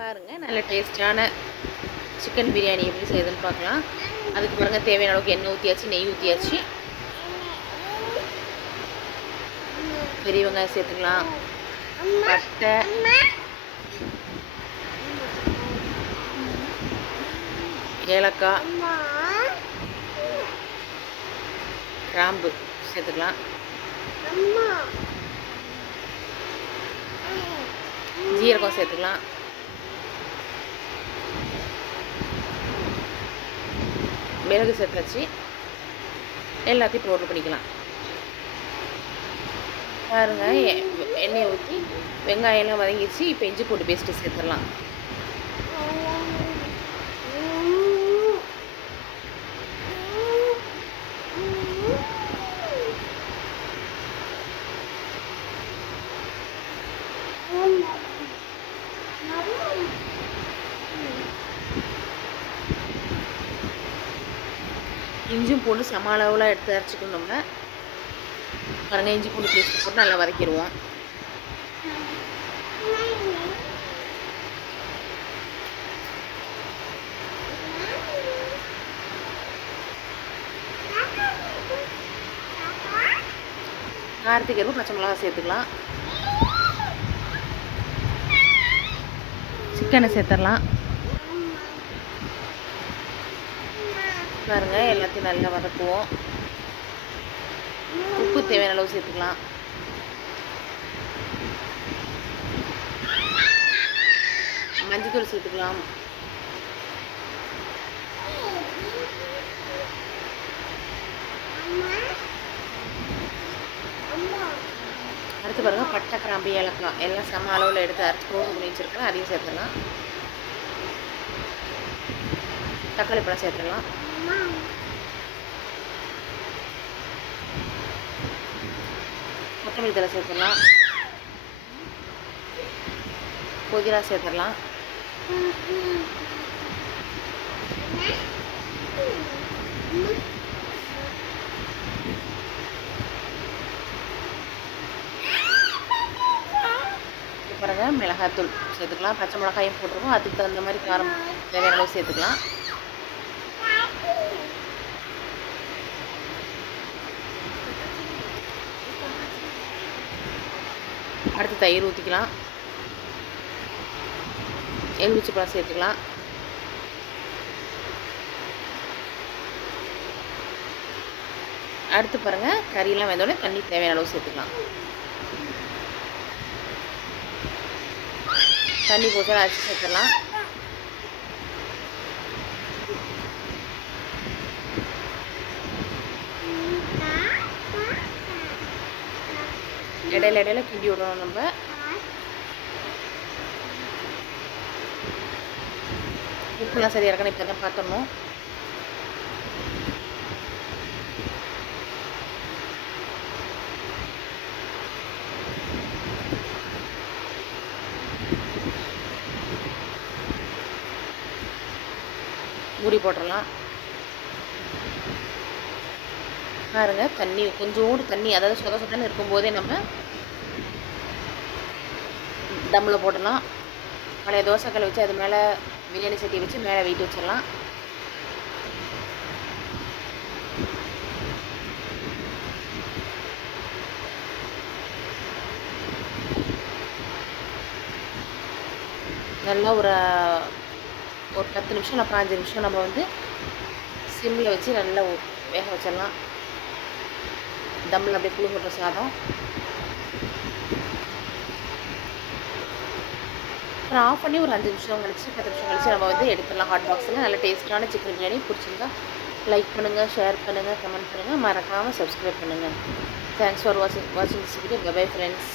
பாருங்கள், நல்ல டேஸ்ட்டான சிக்கன் பிரியாணி எப்படி செய்யுதுன்னு பார்க்கலாம். அதுக்கு பாருங்கள், தேவையான அளவுக்கு எண்ணெய் ஊற்றியாச்சு, நெய் ஊற்றியாச்சு. பெரிய வெங்காயம் சேர்த்துக்கலாம், பட்டை, ஏலக்காய், கிராம்பு சேர்த்துக்கலாம். ஜீரகம் சேர்த்துக்கலாம். மிளகு சேர்த்தாச்சு. எல்லாத்தையும் பவுடர் பண்ணிக்கலாம். பாருங்க, எண்ணெயை ஊற்றி வெங்காயம்லாம் வதங்கிடுச்சு. இப்போ இஞ்சி பூண்டு பேஸ்ட்டு சேர்த்துடலாம். இஞ்சும் பூண்டு சம அளவில் எடுத்து அரைச்சிக்கணும். நம்ம பாருங்கள், இஞ்சி பூண்டு பேஸ்ட் போட்டு நல்லா வதக்கிடுவோம். காரத்துக்கு எதுவும் பச்சை மிளகா சேர்த்துக்கலாம். சிக்கனை சேர்த்துடலாம். பாருங்க, எல்லாத்தையும் நல்லா வதக்குவோம். உப்பு தேவையான அளவு சேர்த்துக்கலாம். மஞ்சத்தூள் சேர்த்துக்கலாம். அடுத்து பாருங்க, பட்டை, கிராம்பு, ஏலக்காய் எல்லாம் சம அளவில் எடுத்து அரைச்சி பவுடர் பண்ணி வச்சுருக்கேன். அதையும் சேர்த்துடலாம். தக்காளி பழம் சேர்த்துடலாம். கொத்தமல்லி தழை சேர்த்துடலாம். புதினா சேர்த்துடலாம். பாருங்க, மிளகாய்த்தூள் சேர்த்துக்கலாம். பச்சை மிளகாயும் போட்டுருக்கோம். அதுக்கு தகுந்த மாதிரி காரம் தேவையான அளவு சேர்த்துக்கலாம். அடுத்து தயிர் ஊற்றிக்கலாம். எலுமிச்சை பழம் சேர்த்துக்கலாம். அடுத்து பாருங்கள், கறியெல்லாம் வெந்தோடனே தண்ணி தேவையான அளவு சேர்த்துக்கலாம். தண்ணி போட்டு அரைச்சி சேர்த்துடலாம். இடையில இடையில கிண்டி விடணும். நம்ம உப்புலாம் சரியாக இருக்கணும். இப்போ தான் பார்த்துடணும். மூடி போட்டுடலாம். பாருங்க, தண்ணி கொஞ்சோண்டு தண்ணி, அதாவது சொத சொதன்னு இருக்கும்போதே நம்ம தம்மில் போடலாம். பழைய தோசைக்கல் வச்சு அது மேலே பிரியாணி சட்டி வச்சு மேலே வெயிட் வச்சிடலாம். நல்லா ஒரு 10 நிமிஷம் இல்லை 15 நிமிஷம் நம்ம வந்து சிம்மில் வச்சு நல்லா வேக வச்சிடலாம். தம்மில் அப்படியே புழு போட்ட சாதம். அப்புறம் ஆஃப் பண்ணி ஒரு 5 நிமிஷம் கழிச்சு 10 நிமிஷம் கழிச்சு நம்ம வந்து எடுத்துடலாம் ஹாட் பாக்ஸில். நல்ல டேஸ்ட்டான சிக்கன் பிரியாணி. பிடிச்சிருந்தா லைக் பண்ணுங்கள், ஷேர் பண்ணுங்கள், கமெண்ட் பண்ணுங்கள், மறக்காமல் சப்ஸ்கிரைப் பண்ணுங்கள். தேங்க்ஸ் ஃபார் வாட்சிங் திஸ் வீடியோ. Bye friends.